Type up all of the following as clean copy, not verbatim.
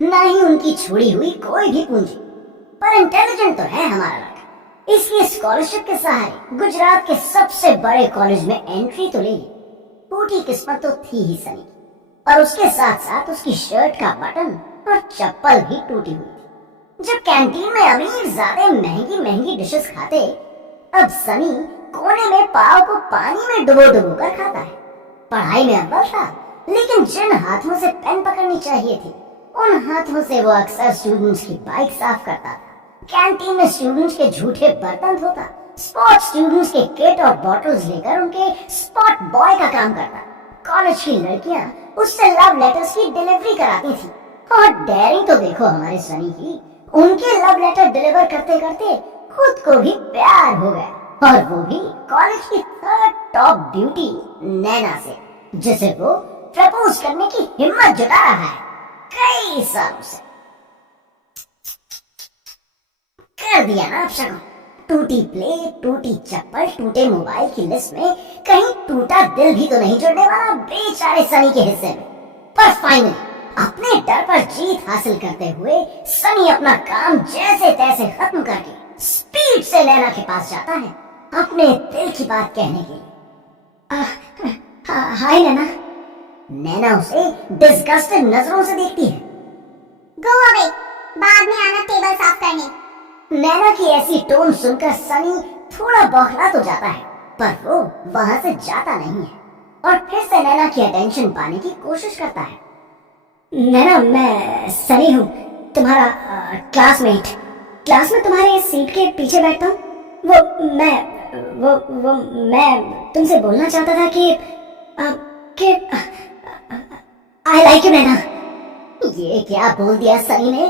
ना ही उनकी छोड़ी हुई कोई भी पूंजी। पर इंटेलिजेंट तो है हमारा लड़का, इसलिए स्कॉलरशिप के सहारे गुजरात के सबसे बड़े कॉलेज में एंट्री तो ले ली। टूटी किस्मत तो थी ही सनी की, और उसके साथ साथ उसकी शर्ट का बटन और चप्पल भी टूटी हुई थी। जब कैंटीन में अमीर ज्यादा महंगी महंगी डिशेस खाते, अब सनी कोने में पाव को पानी में डुबो डुबो कर खाता है। पढ़ाई में अव्वल था, लेकिन जिन हाथों से पेन पकड़नी चाहिए थी, उन हाथों से वो अक्सर स्टूडेंट्स की बाइक साफ करता था, कैंटीन में स्टूडेंट्स के झूठे बर्तन धोता, स्पोर्ट्स स्टूडेंट्स के किट और बॉटल्स लेकर उनके स्पॉट बॉय का काम करता। कॉलेज की लड़कियां उससे लव लेटर्स की डिलीवरी कराती थी, और डेयरिंग तो देखो हमारे सनी की, उनके लव लेटर डिलीवर करते करते खुद को भी प्यार हो गया, और वो भी कॉलेज की थर्ड टॉप ब्यूटी नैना से, जिसे वो प्रपोज करने की हिम्मत जुटा रहा है कई सालों से। कर दिया ना अपशगुन। टूटी प्लेट, टूटी चप्पल, टूटे मोबाइल की लिस्ट में कहीं टूटा दिल भी तो नहीं जुड़ने वाला बेचारे सनी के हिस्से में। पर फाइनली अपने डर पर जीत हासिल करते हुए सनी अपना काम जैसे तैसे खत्म करके स्पीड से नैना के पास जाता है अपने दिल की बात कहने के लिए। हाय नैना। नैना उसे डिस्गस्टेड नजरों से देखती है। गो अवे, बाद में आना टेबल साफ करने। नैना की ऐसी टोन सुनकर सनी थोड़ा बौखला तो जाता है, पर वो वहां से जाता नहीं है और फिर से नैना की अटेंशन पाने की कोशिश करता है। नैना, मैं सनी हूँ, तुम्हारा क्लासमेट। क्लास में तुम्हारे सीट के पीछे बैठता हूँ। मैं तुमसे बोलना चाहता था कि आई लाइक यू नैना। ये क्या बोल दिया सनी ने।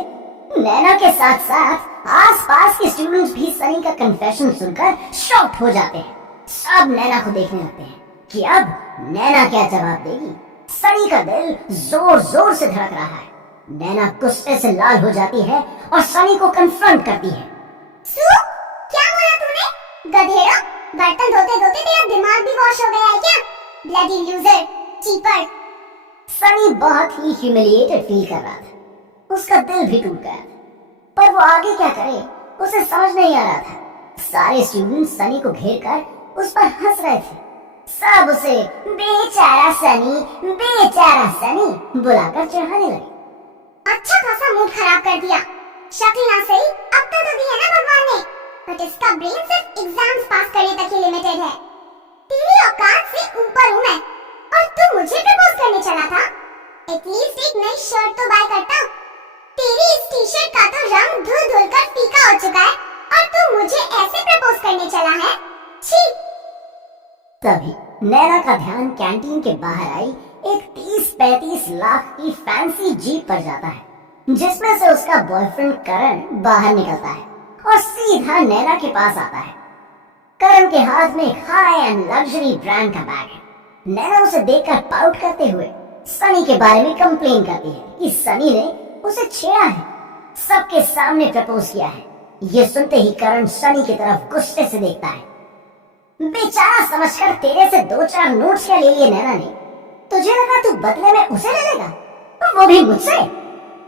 नैना के साथ साथ आसपास के स्टूडेंट्स भी सनी का कन्फेशन सुनकर शॉक्ड हो जाते हैं। सब नैना को देखने लगते हैं कि अब नैना क्या जवाब देगी। सनी का दिल जोर जोर से धड़क रहा है। नैना गुस्से से लाल हो जाती है और सनी को कन्फ्रंट करती है। सू, क्या बोला तूने? गधेड़ा, बर्तन धोते धोते तेरा दिमाग भी वॉश हो गया है क्या? Bloody loser, cheaper. सनी बहुत ही ह्यूमिलिएटेड फील कर रहा था। उसका दिल भी टूट गया था, पर वो आगे क्या करे उसे समझ नहीं आ रहा था। सारे स्टूडेंट्स सनी को घेर कर उस पर हंस रहे थे। सब उसे बेचारा सनी बुलाकर चढ़ाने लगे। अच्छा खासा मूड खराब कर दिया। शक्ल ना सही, अक्ल तो दी है ना भगवान ने, बट इसका ब्रेन सिर्फ एग्जाम्स पास करने तक ही लिमिटेड है। तेरी औकात से ऊपर हूँ मैं, और तू मुझे प्रपोज करने चला था। एटलीस्ट एक नई शर्ट तो बाय करता। तेरी इस टी शर्ट का तो रंग धुल धुल कर फीका हो चुका है, और तू मुझे ऐसे प्रपोज करने चला है। छी। तभी नैना का ध्यान कैंटीन के बाहर आई एक 30-35 लाख की फैंसी जीप पर जाता है, जिसमें से उसका बॉयफ्रेंड करण बाहर निकलता है और सीधा नैना के पास आता है। करण के हाथ में एक हाई एंड लग्जरी ब्रांड का बैग है। नैना उसे देखकर पाउट करते हुए सनी के बारे में कंप्लेन करती है कि सनी ने उसे छेड़ा है, सबके सामने प्रपोज किया है। ये सुनते ही करण सनी की तरफ गुस्से से देखता है। बेचारा समझकर तेरे से 2-4 नोट्स क्या ले लिए नैना ने। तुझे लगा तू बदले में उसे ले लेगा, वो भी मुझसे।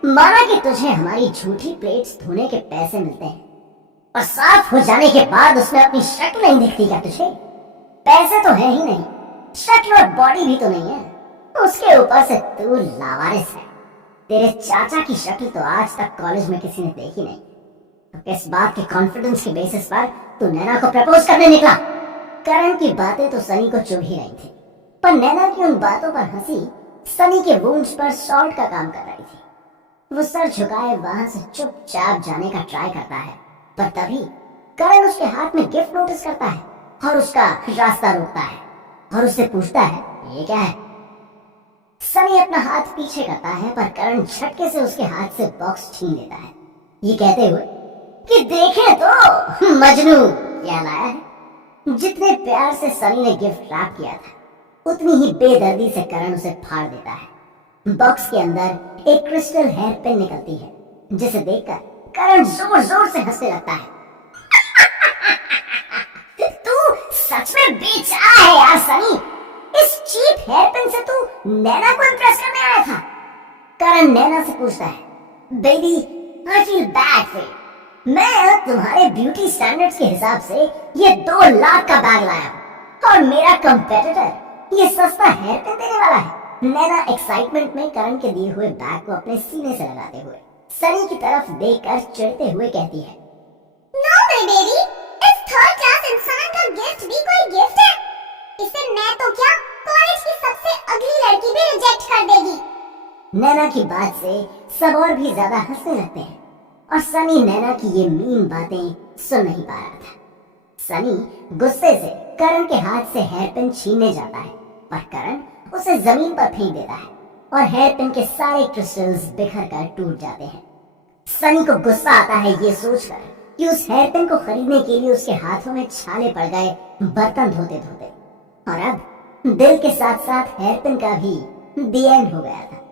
माना कि तुझे हमारी झूठी प्लेट्स धोने के पैसे मिलते हैं, और साफ हो जाने के बाद उसमें अपनी शक्ल नहीं दिखती क्या तुझे? पैसे तो है ही नहीं, शक्ल और बॉडी भी तो नहीं है, उसके ऊपर से तू लावारिस है। तेरे चाचा की शक्ल तो आज तक कॉलेज में किसी ने देखी नहीं, तो किस बात के कॉन्फिडेंस के बेसिस पर तू नैना को प्रपोज करने निकला? करण की बातें तो सनी को चुभ ही रही थी, पर नैना की उन बातों पर हंसी सनी के वुंड्स पर सॉल्ट का काम कर रही थी। वो सर झुकाए वहां से चुपचाप जाने का ट्राई करता है, पर तभी करण उसके हाथ में गिफ्ट नोटिस करता है और उसका रास्ता रोकता है और उससे पूछता है, ये क्या है? सनी अपना हाथ पीछे करता है, पर करण झटके से उसके हाथ से बॉक्स छीन लेता है, ये कहते हुए कि देखे तो मजनू क्या लाया है। जितने प्यार से सनी ने गिफ्ट रैप किया था, उतनी ही बेदर्दी से करण उसे फाड़ देता है। बॉक्स के अंदर एक क्रिस्टल हेयर पिन निकलती है, जिसे देखकर करण जोर जोर से हंसने लगता है। तू सच में बेचारा है यार सनी। इस चीप हेयर पिन से तू नैना को इम्प्रेस करने आया था? करण नैना से पूछता है, baby, I feel bad for you. मैं तुम्हारे ब्यूटी स्टैंडर्ड्स के हिसाब से ये 2 लाख का बैग लाया हूँ और मेरा कंपेटिटर ये सस्ता हेयर पिन देने वाला है। नैना एक्साइटमेंट में करण के दिए हुए बैग को अपने सीने से लगाते हुए सनी की तरफ देखकर चिढ़ते हुए कहती है, नो माय बेबी, इस थर्ड क्लास इंसान का गिफ्ट भी कोई गिफ्ट है। इसे मैं तो क्या कॉलेज की सबसे अगली लड़की भी रिजेक्ट कर देगी। नैना की बात से सब और भी ज्यादा हंसने लगते हैं और सनी नैना की ये मीन बातें सुन नहीं पा रहा था। सनी गुस्से से करण के हाथ से हेयर पिन छीनने जाता है पर करण उसे जमीन पर फेंक देता है और हेयर पिन के सारे क्रिस्टल्स बिखर कर टूट जाते हैं। सनी को गुस्सा आता है ये सोचकर कि उस हेयर पिन को खरीदने के लिए उसके हाथों में छाले पड़ गए बर्तन धोते धोते, और अब दिल के साथ साथ हेयर पिन का भी द एंड हो गया था।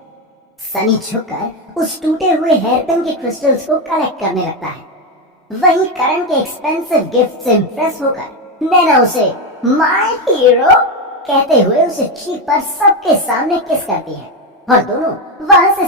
सनी झुककर उस टूटे हुए हेयर पिन के क्रिस्टल्स को कलेक्ट करने लगता है। वहीं करण के एक्सपेंसिव गिफ्ट से इंप्रेस होकर नैना उसे माय हीरो कहते हुए उसे चीख पर सबके सामने किस करती है और दोनों वहां से